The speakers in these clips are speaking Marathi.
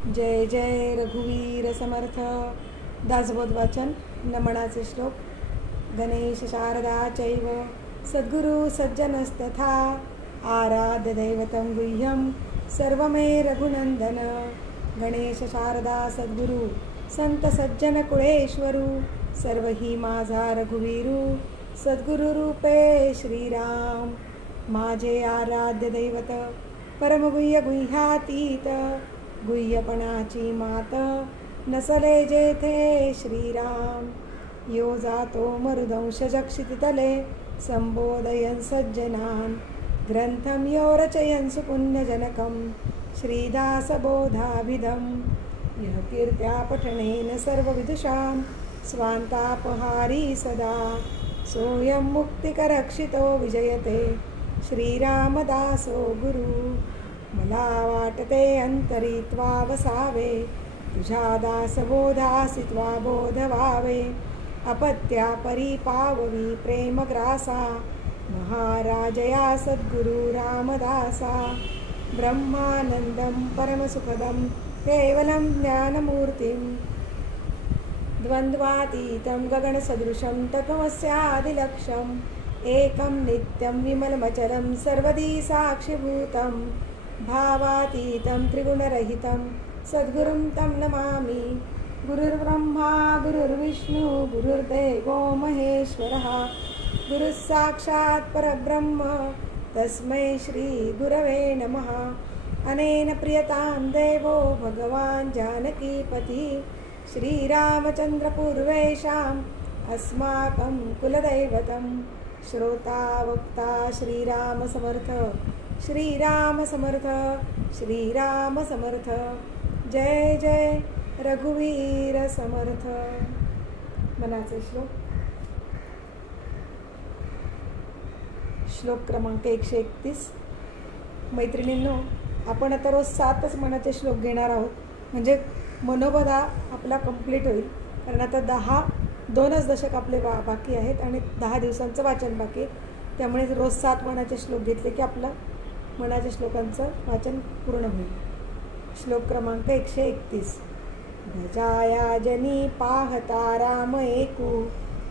जय जय रघुवीर समर्थ. दासबोध वाचन. नमनाचे श्लोक. गणेश शारदा चैव सद्गुरु सज्जनस्तथा आराध्य दैवतं गुह्यं सर्वमे रघुनंदन. गणेश शारदा सद्गुरु संत सज्जन कुळेश्वरू सर्व ही माझा रघुवीरू सद्गुरु रूपे श्रीराम. माझे आराध्य दैवत परमगुह्य गुह्यातीत गुह्यपणाची मात नसले जेथे श्रीराम. यो जातो मरुदंश जक्षितले संबोधयन् सज्जनान् ग्रंथं यो रचयन् सुपुण्यजनकं श्रीदासबोधाभिधं. यः कीर्त्या पठनेन सर्वविदुषां स्वान्तापहारी सदा सोऽयं मुक्तिकरक्षितो विजयते श्रीरामदासो गुरु. मला वाटते अंतरित्वा वसावे तुझ्या दासबोधासी त्वा बोध व्हावे. अपत्या परिपाववी प्रेमग्रासा महाराजया सद्गुरु रामदासा. ब्रह्मानंदं परमसुखदं केवलं ज्ञानमूर्तिं द्वन्द्वातीतं गगनसदृशं तत्त्वमस्यादिलक्ष्यम् एकं नित्यं विमलमचलं सर्वदी साक्षिभूतं भावातीतं त्रिगुणरहितं सद्गुरुं तं नमामि. गुरुर्ब्रह्मा गुरुर्विष्णु गुरुर्देवो महेश्वरः गुरुः साक्षात् परब्रह्म तस्मै श्री गुरवे नमः. अनेन प्रियतां देवो भगवान् जानकीपति श्रीरामचन्द्रपूर्वेषाम् अस्माकं कुलदैवतं. श्रोता वक्ता श्रीराम समर्थ श्रीराम समर्थ श्रीराम समर्थ. जय जय रघुवीर समर्थ. मनाचे श्लोक. श्लोक क्रमांक 131. मैत्रिणींनो, आपण आता रोज 7च मनाचे श्लोक घेणार आहोत, म्हणजे मनोबधा आपला कंप्लीट होईल. कारण आता 2च दशक आपले बाकी आहेत आणि 10 दिवसांचं वाचन बाकी आहे. त्यामुळे रोज 7 मनाचे श्लोक घेतले की आपलं मनाच्या श्लोकांचं वाचन पूर्ण होईल. श्लोक क्रमांक 131. भजाया जनी पाहता राम एकू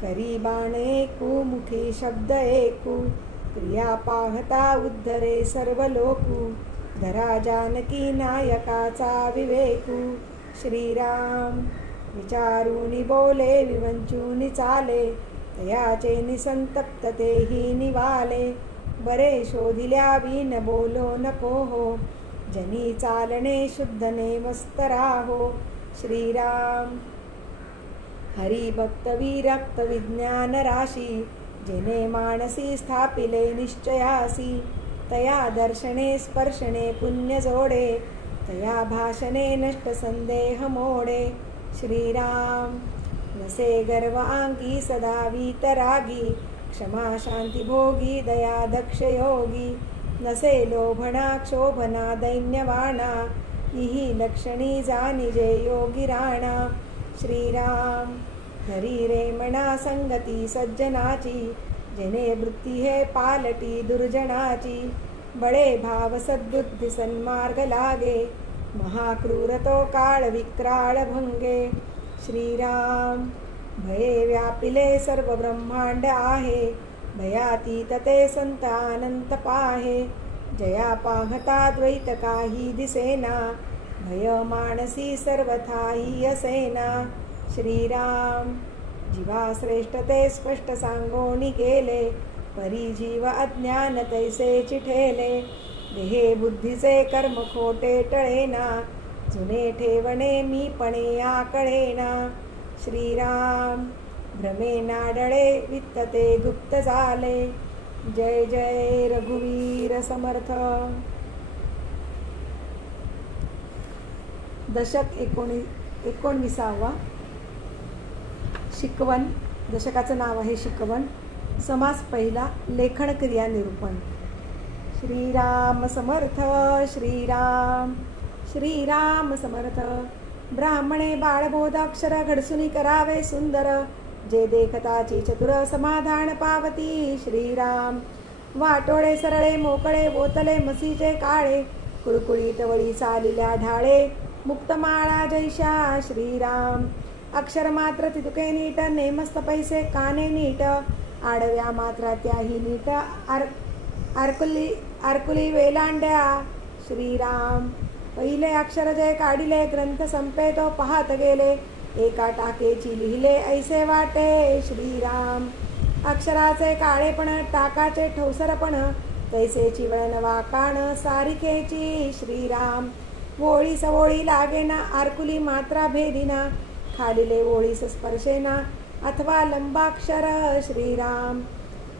करी बाण एकू मुखी शब्द एकू क्रिया पाहता उद्धरे सर्व लोकू धरा जानकी नायकाचा विवेकू. श्रीराम विचारूनी बोले विवंचूनी चाले तयाचे निसंतप्तते ही निवाले. बरे शोधिल्या विन बोलो नको हो जनी चालणे शुद्धने मस्त राहो. श्रीराम हरी भक्त विरक्त विज्ञान राशी जेने मानसी स्थापिले निश्चयासी. तया दर्शने स्पर्शने पुण्य जोडे तया भाषणे नष्ट संदेह मोडे. श्रीराम नसे गर्व आंगी सदा वीतरागी क्षमा शांती भोगी दया दक्ष योगी. नसे लोभना क्षोभना दैन्यवाणा इही लक्षणी जानिजे योगी राणा. श्रीराम हरी रे मना संगती सज्जनाची जेने वृत्ती हे पालटी दुर्जनाची. बळे भाव सद्बुद्धी सन्मार्ग लागे महाक्रूर तो काळ विक्राळ भंगे. श्रीराम भये व्यापिले सर्व ब्रह्मांड आहे भयातीत ते संत अनंत पाहे. जया पाहता द्वैत काही दिसेना भय मानसी सर्वथाही असेना. श्रीराम जीवा श्रेष्ठ ते स्पष्ट सांगोनी केले परी जीव अज्ञान तैसे चिठेले. देहे बुद्धीचे कर्म खोटे टळेना जुने ठेवणे मीपणे आकळेना. श्रीराम भ्रमे नाडळे वित्तते गुप्त झाले. जय जय रघुवीर समर्थ. दशक 19. शिकवण. दशकाचं नाव आहे शिकवण. समास पहिला. लेखन क्रिया निरूपण. श्रीराम समर्थ श्रीराम श्रीराम समर्थ. ब्राह्मणे बाळबोधाक्षर घडसुनी करावे सुंदर जे देखताची चतुर समाधान पावती. श्रीराम वाटोळे सरळे मोकळे बोतले मसीचे काळे कुळकुळीत वळी चालिल्या ढाळे मुक्तमाळा जैशा श्रीराम. अक्षर मात्र तितुके नीट, नेमस्त पैसे काने नीट, आडव्या मात्रा त्याही नीट, आरकुली वेलांड्या श्रीराम. पहिले अक्षर जे काढिले, ग्रंथ संपे तो पाहत गेले, एका टाकेची लिहिले ऐसे वाटे श्रीराम. अक्षराचे काळेपण, टाकाचे ठोसरपण, तैसेची वळण वाकाण सारिकेची श्रीराम. वोळी सवोळी लागेना, आरकुली मात्रा भेदिना, खालिले ओळीस स्पर्शेना, अथवा लंबाक्षर श्रीराम.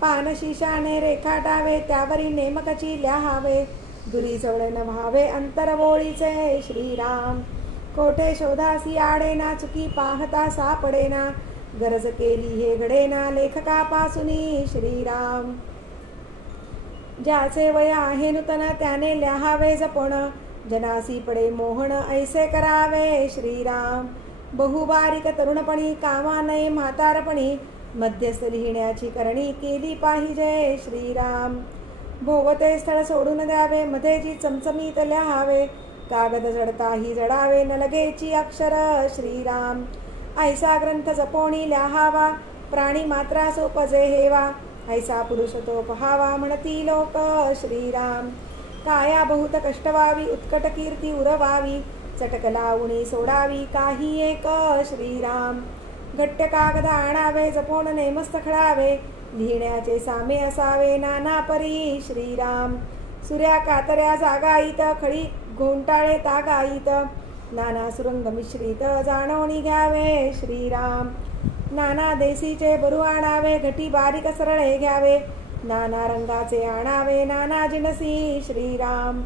पानशिशाने रेखाटावे, त्यावरी नेमकची लिहावे, दुरी जवळण व्हावे अंतर ओळीचे श्रीराम. कोठे शोधासी आडेना, चुकी पाहता सापडेना, गरज केली हे घडेना, लेखकापासूनी श्रीराम. ज्याचे वय आहे नूतन, त्याने लिहावे जपण, जनासी पडे मोहन ऐसे करावे श्रीराम. बहुबारीक तरुणपणी, कामा नये म्हातारपणी, मध्यस्थ लिहिण्याची करणी केली पाहिजे श्रीराम. भोवते स्थळ सोडून द्यावे, मध्ये जी चमचमीत लिहावे, कागद जडताही जडावे, न लगेची अक्षर श्रीराम. ऐसा ग्रंथ जपोणी लिहावा, प्राणी मात्रा सोपजे हेवा, ऐसा पुरुष तो पहावा, म्हणती लोक श्रीराम. काया बहुत कष्ट व्हावी, उत्कट कीर्ती उरवावी, चटक लावणी सोडावी काही एक श्रीराम. घट्ट कागद आणावे, जपोण नेमस्त खळावे, लिहिण्याचे सामे असावे नाना परी श्रीराम. सूर्या कातऱ्या जागाईत, खळी घोंटाळे तागाईत, नाना सुरंग मिश्रित, जाणवणी घ्यावे श्रीराम. नाना देशीचे बरू आणावे, घटी बारीक सरळे घ्यावे, नाना रंगाचे आणावे, नाना जिनसी श्रीराम.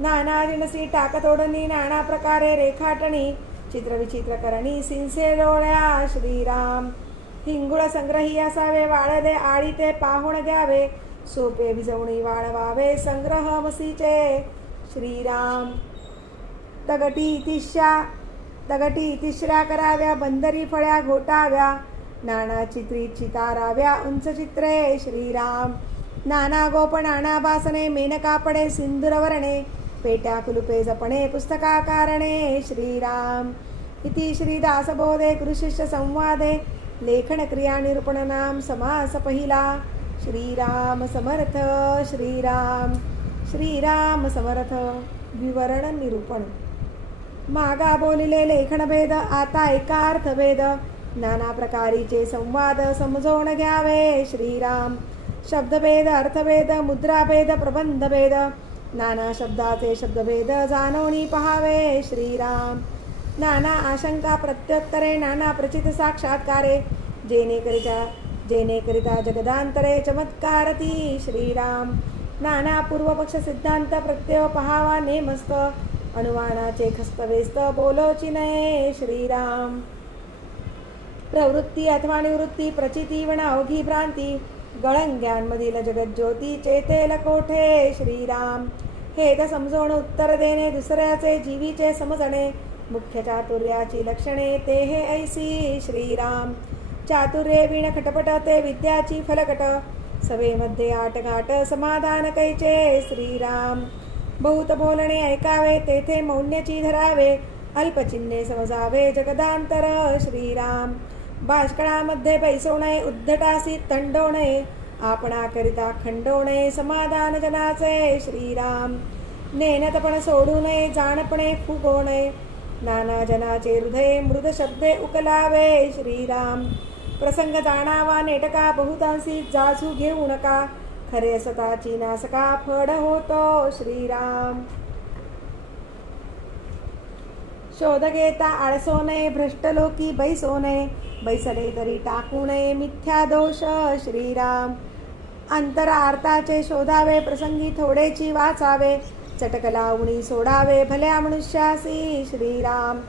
नाना जिनसी टाकतोडणी, नाना प्रकारे रेखाटणी, चित्रविचित्र करणी, सिंसे डोळ्या श्रीराम. हिंगुळ संग्रही असावे, वाळदे आळीते पाहुण घ्यावे, सोपे भिजवणी वाळवावे, संग्रह मसीचे श्रीराम. तगटी तिश्र्या कराव्या, बंदरी फळ्या घोटाव्या, नाना चित्रीत चिताराव्या, उंच चित्रे श्रीराम. नाना गोप नाना बासने, मेनकापडे सिंदूरवर्णे, पेट्या कुलुपे जपणे, पुस्तकाकारणे श्रीराम. इति श्रीदासबोधे गुरुशिष्य संवादे लेखन क्रिया निरूपण नाम समास पहिला. श्रीराम समर्थ. श्रीराम. श्रीराम समर्थ. विवरण निरूपण. मागा बोलिले लेखन भेद, आता एका अर्थभेद, नाना प्रकारीचे संवाद समजवून घ्यावे श्रीराम. शब्दभेद, अर्थभेद, मुद्राभेद, प्रबंधभेद, नाना शब्दाचे शब्दभेद जाणवणी पहावे श्रीराम. नाना आशंका प्रत्युत्तरे, नाना प्रचित साक्षात्कारे, जेणेकरिता जगदांतरे चमत्कारती श्रीराम. नाना पूर्वपक्ष सिद्धांत प्रत्यय पहावा नेमस्त, अनुमानाचे खस्तवेस्त बोलोची नये श्रीराम. प्रवृत्ती अथवा निवृत्ती, प्रचिती वन अवघी भ्रांती, गळंग्यांमधील जगज्योती चेतेल कोठे श्रीराम. हे तर समजवून उत्तर देणे, दुसऱ्याचे जीवीचे समजणे, मुख्य चातुर्याची लक्षणे ते हे ऐसी श्रीराम. चातुर्ये विण खटपट, ते विद्याची फलकट, सभेमध्ये आटघाट समाधान कैचे श्रीराम. बहुत बोलणे ऐकावे, तेथे मौन्याची धरावे, अल्पचिन्हे समजावे जगदांतर श्रीराम. भाषणामध्ये बैसवणे, उद्धटासी तंडवणे, आपणाकरिता खंडवणे, समाधान जनाचे श्रीराम. नेनतपण सोडू नये, जाणपणे फुगवणे, नाना जनाचे हृदय मृद शब्दे उकलावे श्रीराम. प्रसंग जाणावा नेटका, बहुतांशी जाजू घेऊ नका, खरे सताची नासका फड होतो श्रीराम. शोध घेता आळसो नये, भ्रष्ट लोकी बैसो नये, बैसले तरी टाकू नये मिथ्या दोष श्रीराम. अंतरार्थाचे शोधावे, प्रसंगी थोडेची वाचावे, चटक लावणी सोडावे भल्या मनुष्यासी श्रीराम.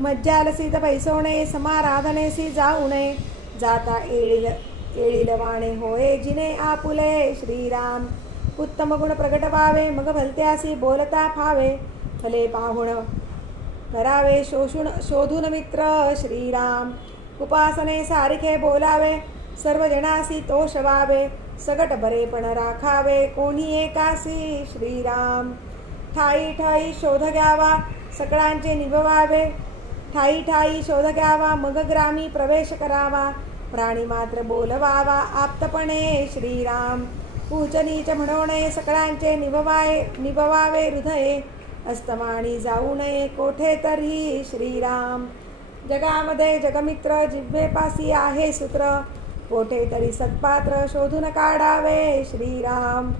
मज्जालसीत बैसो नये, समाराधनेसी जाऊ नये, जाता येळील वाणे होय जिने आपुले श्रीराम. उत्तम गुण प्रगट व्हावे, मग भलत्यासी बोलता फावे, फले पाहुण करावे शोधून मित्र श्रीराम. उपासने सारिखे बोलावे, सर्व जनासी तोष व्हावे, सगट बरेपण राखावे कोणी एकासी श्रीराम. ठाई ठाई शोध घ्यावा, सकळांचे निभवावे. ठाई ठाई शोध घ्यावा, मग ग्रामी प्रवेश करावा. प्राणी मात्र बोलवावा आप्तपणे श्रीराम. ऊच नीच म्हणू नये, सकळांचे निभवावे हृदये. अस्तमानी जाऊ नये कोठे तरी श्रीराम. जगामध्ये जगमित्र, जिव्हेपासी आहे सूत्र. कोठे तरी सत्पात्र शोधून काढावे श्रीराम.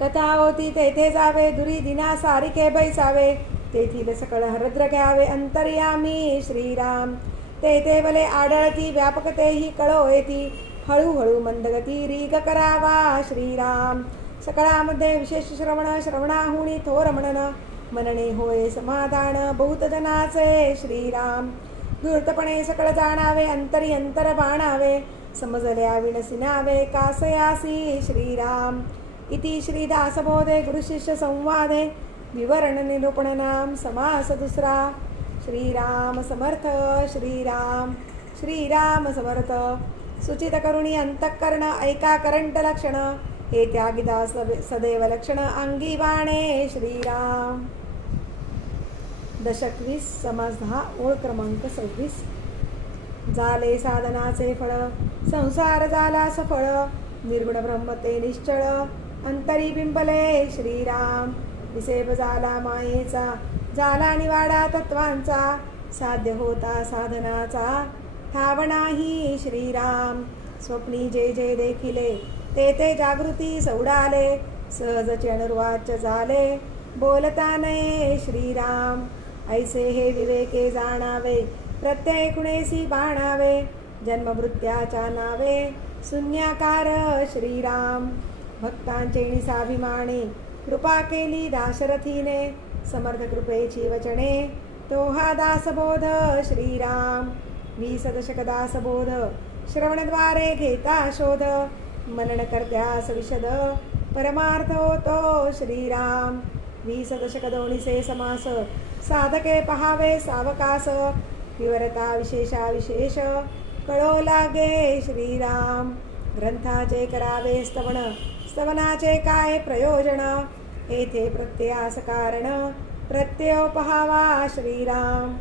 कथा होती तेथे जावे, दुरी दिना सारिखे बैसावे. तेथील सकळ हरद्र घ्यावे अंतर्यामी श्रीराम. तेथे भले आढळती व्यापकतेही कळो येती. हळूहळू मंदगती रीग करावा श्रीराम. सकळामध्ये विशेष श्रवण, श्रवणाहुनी थोर म्हणन. मनने होय समाधान बहुत जनाचे श्रीराम. धूर्तपणे सकळ जाणावे, अंतरी अंतर बाणावे. समजल्या विणसिनावे कासयासी श्रीराम. इति श्रीदासबोधे गुरुशिष्य संवादे विवरण निरूपण नाम समास दुसरा. श्रीराम समर्थ. श्रीराम श्रीराम समर्थ. सुचित करुणी अंतःकरण, ऐका करंट लक्षण. हे त्यागिदा सदैव लक्षण, अंगी बाणे श्रीराम. दशक 20 समास 10 ओळ क्रमांक 26. झाले साधनाचे फळ, संसार झाला सफळ. निर्गुण ब्रह्म ते निश्चळ, अंतरी बिंबले श्रीराम. विसेब झाला मायेचा, झाला निवाडा तत्वांचा. साध्य होता साधनाचा, ठाव नाही श्रीराम. स्वप्नी जे जे देखिले, ते ते जागृती सौडाले. सहजचे अनुर्वाच्य झाले, बोलता नये श्रीराम. ऐसे हे विवेके जाणावे, प्रत्यय कुणेसी बाणावे. जन्ममृत्याच्या नावे, शून्याकार श्रीराम. भक्तांचे निसाभिमाने, कृपा केली दाशरथीने. समर्थ कृपेची वचने, तो हा दासबोध श्रीराम. 20 दशक दासबोध, श्रवणद्वारे घेता शोध. मनन करत्यास विशद, परमार्थ होतो श्रीराम. 20 दशक दोन्हीचे समास, साधके पहावे सावकास. विवरता विशेषा विशेष, कळो लागे श्रीराम. ग्रंथाचे करावे स्तवन, स्तवनाचे काय प्रयोजन. येथे प्रत्ययास कारण, प्रत्यय पहावा श्रीराम.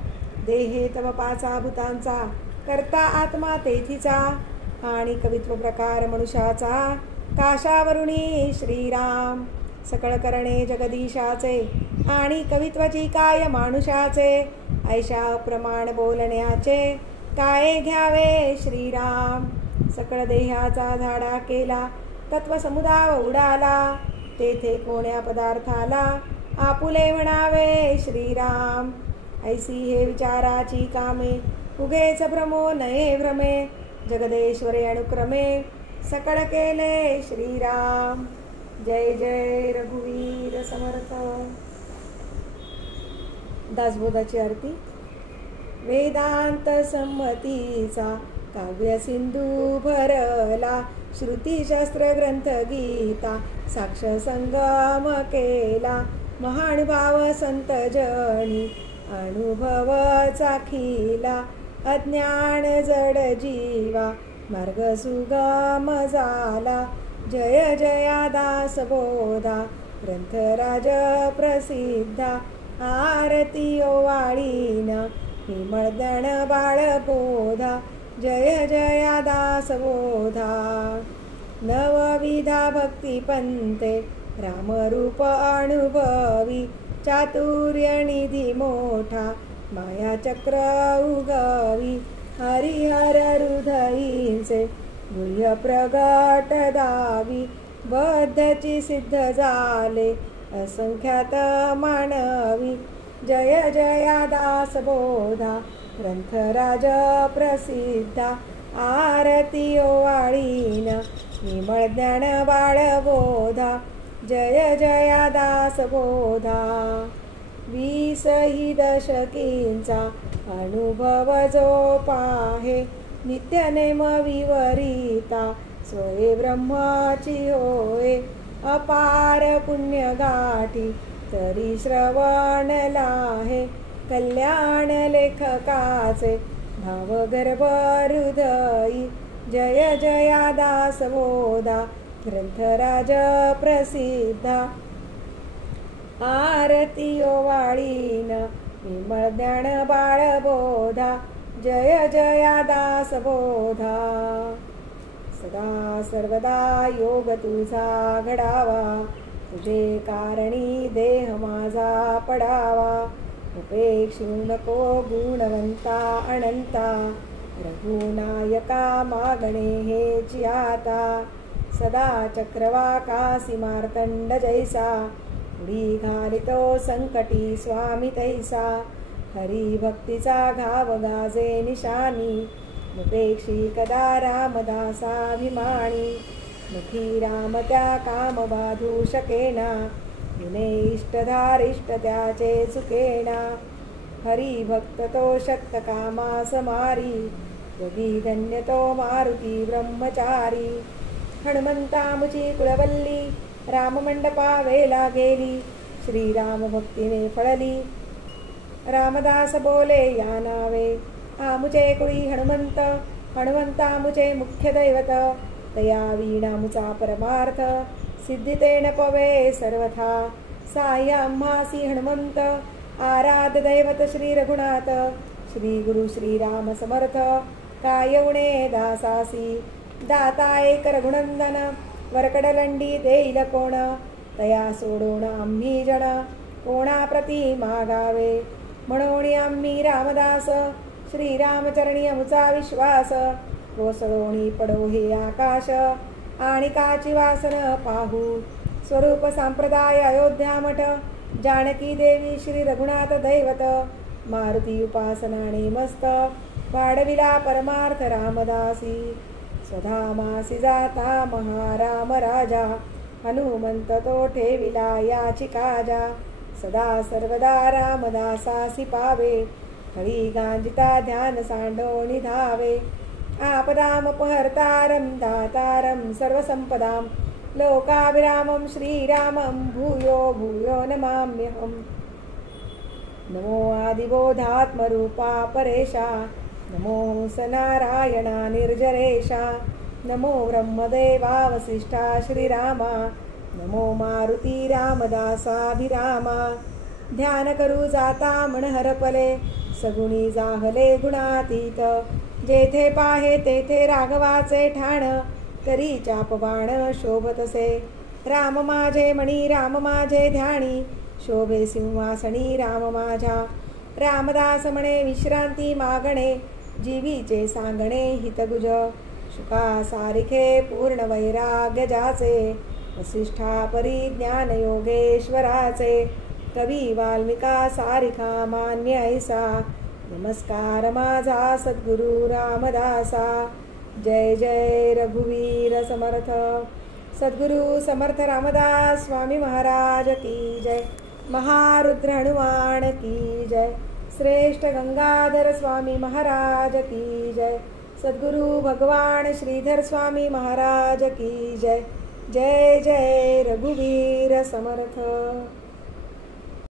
देहे तव पाचा भूतांचा, करता आत्मा तेथीचा. आणि कवित्व प्रकार मनुष्याचा, काशावरुणी श्रीराम. सकळ करणे जगदीशाचे, आणि कवित्वाची काय मानुषाचे. ऐशा प्रमाण बोलण्याचे, काय घ्यावे श्रीराम. सकळ देहाचा झाडा केला, तत्वसमुदाय उडाला. तेथे कोण्या पदार्थाला, आपुले म्हणावे श्रीराम. ऐसी हे विचाराची कामे, उगेच भ्रमो नये भ्रमे. जगदेश्वरे अनुक्रमे, सकळ केले श्रीराम. जय जय रघुवीर समर्थ. दासबोधाची आरती. वेदांत संमतीचा काव्य सिंधू भरला. श्रुतीशास्त्र ग्रंथ गीता, साक्ष संगम केला. महानुभाव संत जणी, अनुभव चाखिला. अज्ञान जड जीवा, मार्ग सुगम झाला. जय जया दासबोधा, ग्रंथराज प्रसिद्धा. आरती ओवाळीन, हिमळदण बाळबोधा. जय जया दासबोधा. नवविधा भक्तिपंते, रामरूप अनुभवी. चातुर्य निधी मोठा, माया चक्र उगवी. हरिहर हृदयींचे, गुह्य प्रगट दावी. बद्धची सिद्ध झाले, असंख्यात मानवी. जय जया दासबोधा, ग्रंथराज प्रसिद्धा. आरती ओवाळीन, विमळ ज्ञान बाळबोधा. जय जया दासबोधा. 20 ही दशकींचा अनुभव जो पाहे. नित्यनेम विवरिता, सोय ब्रह्माची होय. अपार पुण्य गाठी, तरी श्रवण लाहे. कल्याण लेखकाचे, भावगर्भ हृदयी. जय जया दासबोधा, ग्रंथराज प्रसिद्धा. आरती ओवाळीन विमळ ज्ञान बाळबोधा जय जया दास बोधा सदा सर्वदा योग तुझा घडावा तुझे कारणी देह माझा पडावा उपेक्षू नको गुणवंता अनंता रघुनायका मागणे हेची आता सदा चक्रवाकासी मार्तंड जैसा उडी घालितो संकटी स्वामी तैसा हरी भक्तीचा घाव गाजे निशानी मुपेक्षी कदा रामदासाभिमानी मुखी राम त्या काम बाधू शकेना विने इष्टधारिष्ट त्याचे चुकेना हरी भक्त तो शक्त कामा समारी योगी धन्य तो मारुती ब्रह्मचारी हनुमंता मुची कुळवल्ली राममंडपा वेला गेली श्रीराम भक्तीने फळली रामदास बोले या नावे आमुचे कुळी हनुमंत हनुमंता मुचे मुख्य दैवत तया वीणा मुचा परमार्थ सिद्धिते न पवे सर्वथा साह्य आम्हासी हनुमंत आराध दैवत श्री रघुनाथ श्री गुरु श्रीराम समर्थ कायवणे दासासी दाता एक रघुनंदन वरकडलंडी देईल कोण तया सोडून आम्ही जण कोणाप्रती मागावे म्हणून आम्ही रामदास श्रीरामचरणी अमुचा विश्वास कोसळोणी पडो हे आकाश आणि काची वासन पाहू स्वरूप संप्रदाय अयोध्या मठ जानकी देवी श्री रघुनाथ दैवत मारुती उपासनाने मस्त वाढविला परमार्थ रामदासी स्वधामासी जाता महाराम राजा हनुमंत तो ठेविला याची काजा सदा सर्वदा रामदासासी पावे हरी गांजिता ध्यान सांडोणी धावे आपदामपहर्तारं दातारं सर्वसंपदां लोकाभिरामं श्रीरामं भूयो भूयो नमाम्यहम् नमो आदिबोधात्मरूपा परेशा नमो सनारायणा निर्जरेशा नमो ब्रह्मदेवा वसिष्ठा श्रीरामा नमो मारुती रामदासाभिरामा ध्यान करू जाता मन हरपले सगुणी जाहले गुणातीत जेथे पाहे तेथे राघवाचे ठाण तरी चापबाण शोभतसे राम माझे मणी राम माझे ध्यानी शोभे सिंहासनी राम माझ्या रामदास म्हणे विश्रांती मागणे जीवीचे सांगणे हितगुज शुका सारिखे पूर्ण वैराग्य जाचे वसिष्ठा परिज्ञान योगेश्वराचे कवी वाल्मिका सारिखा मान्य ऐसा नमस्कार माझा सद्गुरु रामदासा जय जय रघुवीर समर्थ सद्गुरु समर्थ रामदास स्वामी महाराज की जय महारुद्र हनुमान की जय श्रेष्ठ गंगाधर स्वामी महाराज की जय सद्गुरु भगवान श्रीधर स्वामी महाराज की जय जय जय रघुवीर समर्थ।